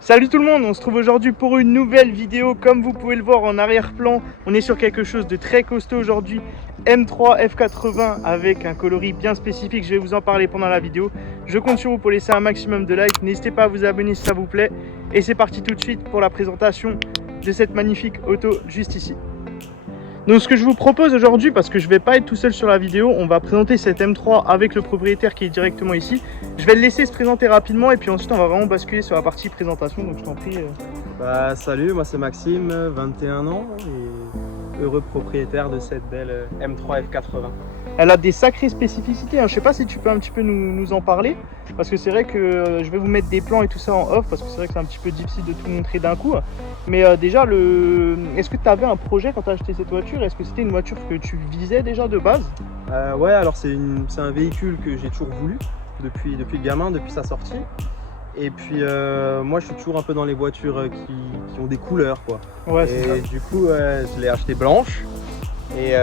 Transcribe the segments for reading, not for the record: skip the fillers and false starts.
Salut tout le monde, on se trouve aujourd'hui pour une nouvelle vidéo. Comme vous pouvez le voir en arrière-plan, on est sur quelque chose de très costaud aujourd'hui. M3 F80 avec un coloris bien spécifique, je vais vous en parler pendant la vidéo. Je compte sur vous pour laisser un maximum de likes, n'hésitez pas à vous abonner si ça vous plaît. Et c'est parti tout de suite pour la présentation de cette magnifique auto juste ici. Donc ce que je vous propose aujourd'hui, parce que je ne vais pas être tout seul sur la vidéo, on va présenter cette M3 avec le propriétaire qui est directement ici. Je vais le laisser se présenter rapidement et puis ensuite on va vraiment basculer sur la partie présentation, donc je t'en prie. Salut, moi c'est Maxime, 21 ans et heureux propriétaire de cette belle M3 F80. Elle a des sacrées spécificités, hein. Je sais pas si tu peux un petit peu nous en parler, parce que c'est vrai que je vais vous mettre des plans et tout ça en off, parce que c'est vrai que c'est un petit peu difficile de tout montrer d'un coup. Mais déjà, est-ce que tu avais un projet quand tu as acheté cette voiture? Est-ce que c'était une voiture que tu visais déjà de base? Ouais, alors c'est un véhicule que j'ai toujours voulu depuis le gamin, depuis sa sortie. Et puis moi je suis toujours un peu dans les voitures qui ont des couleurs quoi. Ouais, et du coup je l'ai acheté blanche. Et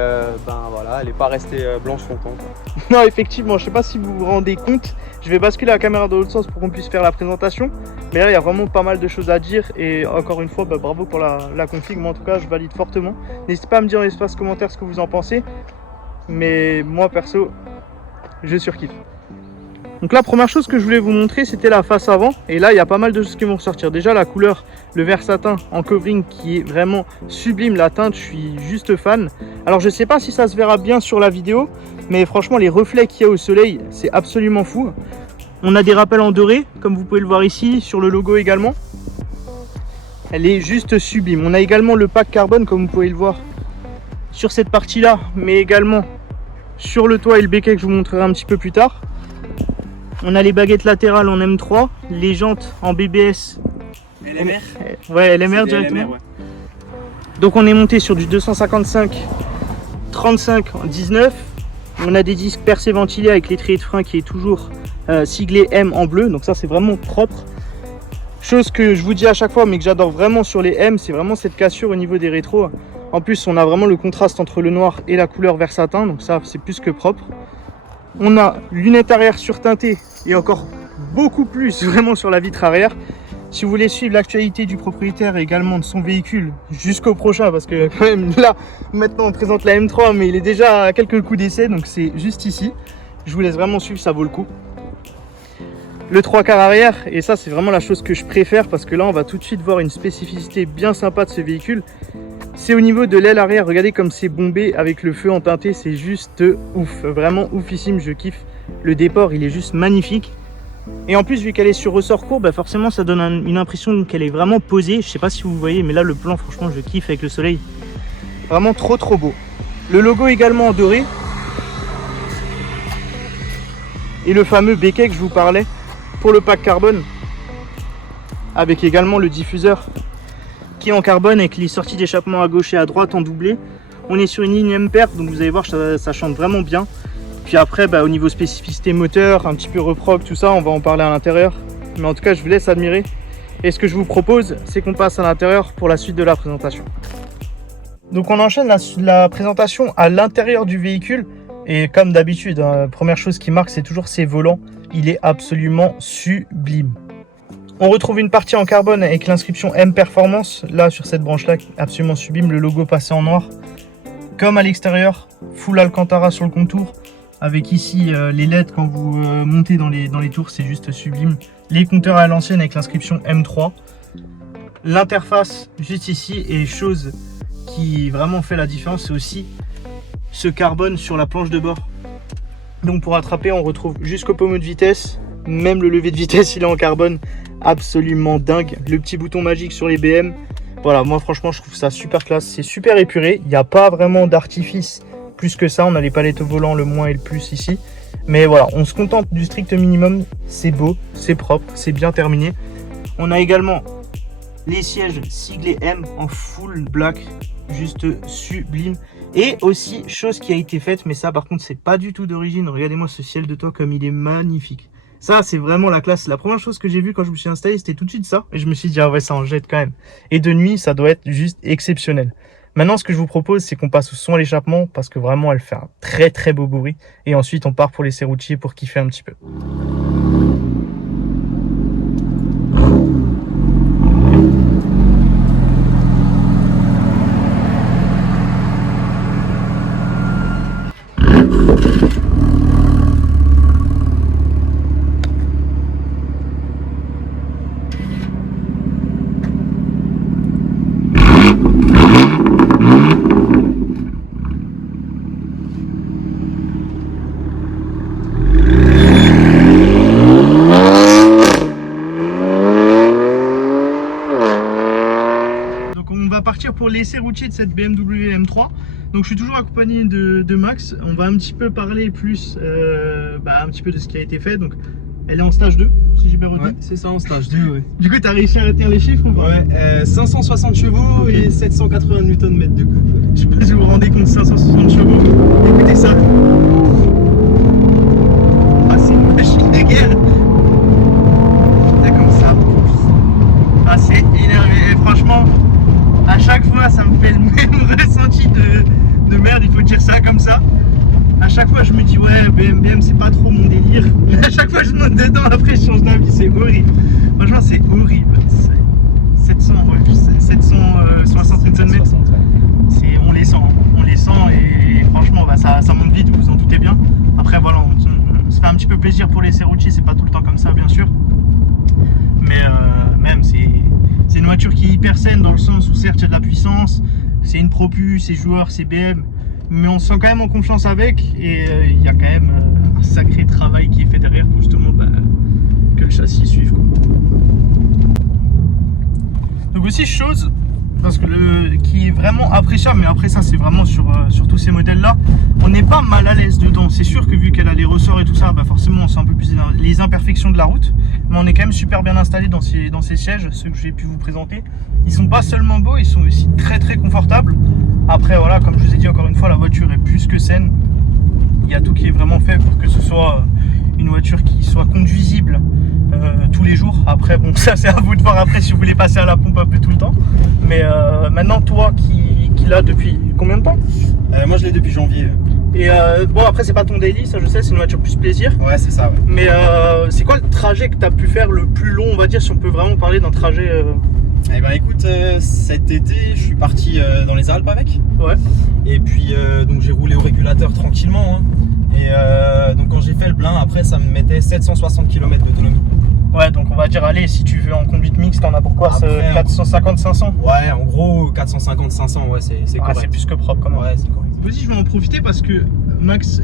voilà, elle n'est pas restée blanche longtemps quoi. Non, effectivement, je sais pas si vous vous rendez compte, je vais basculer la caméra dans l'autre sens pour qu'on puisse faire la présentation. Mais là, il y a vraiment pas mal de choses à dire. Et encore une fois, bravo pour la config. Moi, en tout cas, je valide fortement. N'hésitez pas à me dire dans l'espace commentaire ce que vous en pensez. Mais moi, perso, je surkiffe. Donc la première chose que je voulais vous montrer, c'était la face avant. Et là, il y a pas mal de choses qui vont ressortir. Déjà, la couleur, le vert satin en covering qui est vraiment sublime. La teinte, je suis juste fan. Alors, je sais pas si ça se verra bien sur la vidéo, mais franchement, les reflets qu'il y a au soleil, c'est absolument fou. On a des rappels en doré, comme vous pouvez le voir ici, sur le logo également. Elle est juste sublime. On a également le pack carbone, comme vous pouvez le voir, sur cette partie-là, mais également sur le toit et le béquet que je vous montrerai un petit peu plus tard. On a les baguettes latérales en M3, les jantes en BBS. LMR. Ouais, LMR directement. LMR, ouais. Donc on est monté sur du 255 35 en 19. On a des disques percés ventilés avec l'étrier de frein qui est toujours siglé M en bleu. Donc ça c'est vraiment propre. Chose que je vous dis à chaque fois mais que j'adore vraiment sur les M, c'est vraiment cette cassure au niveau des rétros. En plus on a vraiment le contraste entre le noir et la couleur vert satin. Donc ça c'est plus que propre. On a lunettes arrière surteintées et encore beaucoup plus vraiment sur la vitre arrière. Si vous voulez suivre l'actualité du propriétaire et également de son véhicule jusqu'au prochain, parce que quand même là maintenant on présente la M3 mais il est déjà à quelques coups d'essai, donc c'est juste ici. Je vous laisse vraiment suivre, ça vaut le coup. Le 3/4 arrière, et ça c'est vraiment la chose que je préfère parce que là on va tout de suite voir une spécificité bien sympa de ce véhicule. C'est au niveau de l'aile arrière, regardez comme c'est bombé avec le feu en teinté, c'est juste ouf, vraiment oufissime, je kiffe. Le déport il est juste magnifique. Et en plus vu qu'elle est sur ressort court, forcément ça donne une impression qu'elle est vraiment posée. Je sais pas si vous voyez, mais là le plan franchement je kiffe avec le soleil. Vraiment trop beau. Le logo également en doré. Et le fameux béquet que je vous parlais pour le pack carbone. Avec également le diffuseur qui est en carbone avec les sorties d'échappement à gauche et à droite en doublé. On est sur une ligne M-Perf, donc vous allez voir ça chante vraiment bien. Puis après au niveau spécificité moteur, un petit peu reprog, tout ça, on va en parler à l'intérieur. Mais en tout cas je vous laisse admirer. Et ce que je vous propose, c'est qu'on passe à l'intérieur pour la suite de la présentation. Donc on enchaîne la présentation à l'intérieur du véhicule. Et comme d'habitude, la première chose qui marque, c'est toujours ses volants. Il est absolument sublime. On retrouve une partie en carbone avec l'inscription M Performance, là sur cette branche là, absolument sublime, le logo passé en noir. Comme à l'extérieur, full Alcantara sur le contour, avec ici les LED quand vous montez dans les tours, c'est juste sublime. Les compteurs à l'ancienne avec l'inscription M3. L'interface juste ici, et chose qui vraiment fait la différence, c'est aussi ce carbone sur la planche de bord. Donc pour attraper, on retrouve jusqu'au pommeau de vitesse, même le levier de vitesse il est en carbone, absolument dingue. Le petit bouton magique sur les BM, voilà, moi franchement je trouve ça super classe, c'est super épuré, il n'y a pas vraiment d'artifice plus que ça. On a les palettes au volant, le moins et le plus ici, mais voilà, on se contente du strict minimum. C'est beau, c'est propre, c'est bien terminé. On a également les sièges siglés M en full black, juste sublime. Et aussi, chose qui a été faite, mais ça par contre c'est pas du tout d'origine, regardez-moi ce ciel de toit comme il est magnifique. Ça c'est vraiment la classe. La première chose que j'ai vue quand je me suis installé, c'était tout de suite ça. Et je me suis dit ah ouais, ça en jette quand même. Et de nuit ça doit être juste exceptionnel. Maintenant, ce que je vous propose, c'est qu'on passe au son à l'échappement parce que vraiment, elle fait un très très beau bruit. Et ensuite, on part pour les Serrucci pour kiffer un petit peu. Pour les Serrucci de cette BMW M3. Donc je suis toujours accompagné de Max. On va un petit peu parler plus un petit peu de ce qui a été fait. Donc elle est en stage 2 si j'ai bien retenu. Ouais, c'est ça, en stage 2. Ouais. Du coup tu as réussi à retenir les chiffres ou pas? Ouais, 560 chevaux et 780 Nm de coupe. Je sais pas si vous vous rendez compte, 560 chevaux. Écoutez ça. Ah, c'est une machine de guerre. Putain, comme ça. Ah, c'est énervé. Et franchement, à chaque fois, ça me fait le même ressenti de merde, il faut dire ça comme ça. À chaque fois, je me dis, ouais, BM, c'est pas trop mon délire. Mais à chaque fois, je monte dedans, après, je change d'avis, c'est horrible. Franchement, c'est horrible. 760 Nm. On les sent et franchement, ça monte vite, vous en doutez bien. Après, voilà, on se fait un petit peu plaisir pour les Serrucci, c'est pas tout le temps comme ça, bien sûr. Mais même, c'est une voiture qui est hyper saine dans le sens où certes il y a de la puissance, c'est une propu, c'est joueur, c'est BM, mais on se sent quand même en confiance avec et il y a quand même un sacré travail qui est fait derrière pour justement que le châssis suive, quoi. Donc aussi chose, parce que qui est vraiment appréciable, mais après ça c'est vraiment sur tous ces modèles là, on n'est pas mal à l'aise dedans. C'est sûr que vu qu'elle a les ressorts et tout ça, forcément on sent un peu plus les imperfections de la route, mais on est quand même super bien installé dans ces sièges, ceux que j'ai pu vous présenter. Ils sont pas seulement beaux, ils sont aussi très très confortables. Après voilà, comme je vous ai dit encore une fois, la voiture est plus que saine. Il y a tout qui est vraiment fait pour que ce soit une voiture qui soit conduisible tous les jours. Après bon, ça c'est à vous de voir après si vous voulez passer à la pompe un peu tout le temps. Mais maintenant toi qui l'as depuis combien de temps? Moi je l'ai depuis janvier. Et bon après c'est pas ton daily, ça je sais, c'est une voiture plus plaisir. Ouais c'est ça. Ouais. Mais c'est quoi le trajet que tu as pu faire le plus long, on va dire, si on peut vraiment parler d'un trajet Eh ben écoute, cet été je suis parti dans les Alpes avec. Ouais. Et puis donc j'ai roulé au régulateur tranquillement. Hein. Et donc quand j'ai fait le plein, après ça me mettait 760 km d'autonomie. Ouais, donc on va dire, allez, si tu veux en conduite mixte, t'en as pour quoi? 450-500? Ouais, en gros 450-500, ouais, c'est correct. C'est plus que propre quand même. Ouais, c'est correct. Vas-y, je vais en profiter parce que Max,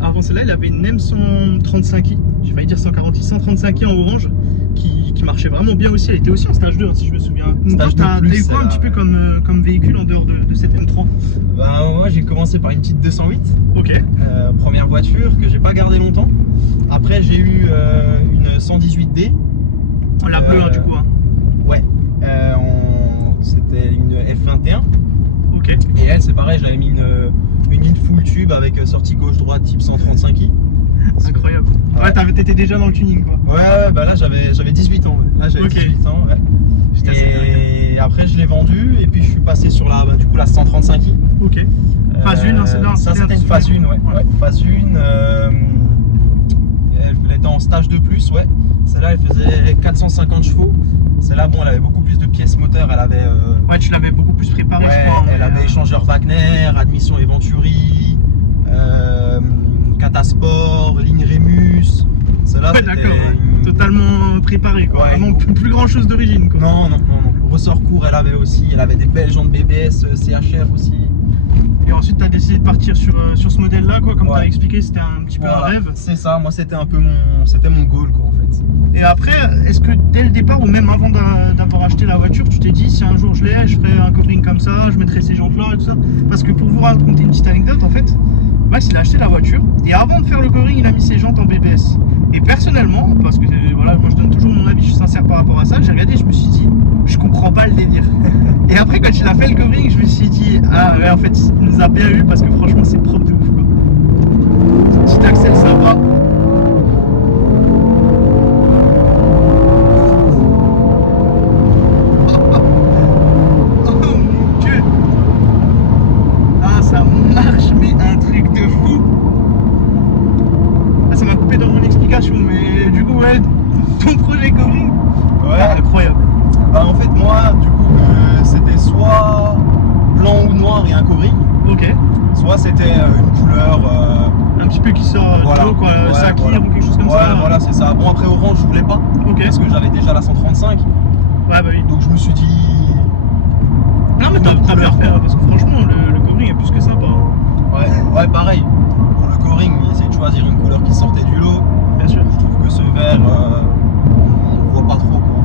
avant celle-là, il avait une M135i, j'ai failli dire 140i, 135i en orange, qui marchait vraiment bien aussi. Elle était aussi en stage 2, hein, si je me souviens. Stage 2 t'as eu quoi un petit peu comme véhicule en dehors de cette M3? Bah moi j'ai commencé par une petite 208. Ok. Première voiture que j'ai pas gardée longtemps. Après j'ai eu une 118D. La bleue du coup. Hein. Ouais. C'était une F21. Ok. Et elle c'est pareil, j'avais mis une in full tube avec sortie gauche-droite type 135i. Incroyable. Ouais, t'étais déjà dans le tuning quoi. Ouais, bah là j'avais 18 ans. Ouais. Là j'avais 18 ans. Ouais. Et après je l'ai vendu et puis je suis passé sur la 135i. Ok. Phase 1, hein, c'est là. Ça c'était une phase 1, ouais. Phase 1. Elle était en stage de plus, ouais. Celle-là elle faisait 450 chevaux. Celle-là bon, elle avait beaucoup plus de pièces moteurs. Elle avait. Ouais, tu l'avais beaucoup plus préparé, ouais, je crois. Elle avait échangeur Wagner, admission Eventuri, Catasport, ligne Rémus. Celle-là ouais, d'accord. Totalement préparé quoi. Ouais. Vraiment plus grand chose d'origine quoi. Non. Ressort court, elle avait aussi. Elle avait des belles jantes BBS, CHR aussi. Et ensuite, tu as décidé de partir sur ce modèle-là, quoi. Comme tu as expliqué, c'était un petit peu un rêve. C'est ça, moi c'était un peu mon goal, quoi, en fait. Et après, est-ce que dès le départ, ou même avant d'avoir acheté la voiture, tu t'es dit, si un jour je l'ai, je ferai un covering comme ça, je mettrai ces jantes-là et tout ça? Parce que pour vous raconter une petite anecdote, en fait, Max, il a acheté la voiture, et avant de faire le covering, il a mis ses jantes en BBS. Et personnellement, parce que voilà, moi je donne toujours mon avis, je suis sincère par rapport à ça, j'ai regardé, je me suis dit, je comprends pas le délire. Et après, quand il a fait le covering, je me suis dit, ah ouais, en fait, il nous a bien eu parce que franchement, c'est propre de ouf, quoi. Petit axel sympa. Oh mon Dieu! un truc de fou. Ah, ça m'a coupé dans mon explication, mais du coup, ouais, ton projet covering, Ouais. incroyable. Bah en fait moi du coup c'était soit blanc ou noir et un covering, Ok. soit c'était une couleur Un petit peu qui sort voilà. de l'eau, quoi, Ouais, saphir voilà. ou quelque chose comme ouais, ça. voilà c'est ça. Bon après orange je voulais pas Ok. parce que j'avais déjà la 135, Ouais, bah oui. donc je me suis dit Non, mais t'as bien fait, hein, parce que franchement, le covering est plus que sympa. Hein. ouais pareil. Pour le covering, essayer de choisir une couleur qui sortait du lot. Bien sûr. Je trouve que ce vert on le voit pas trop quoi.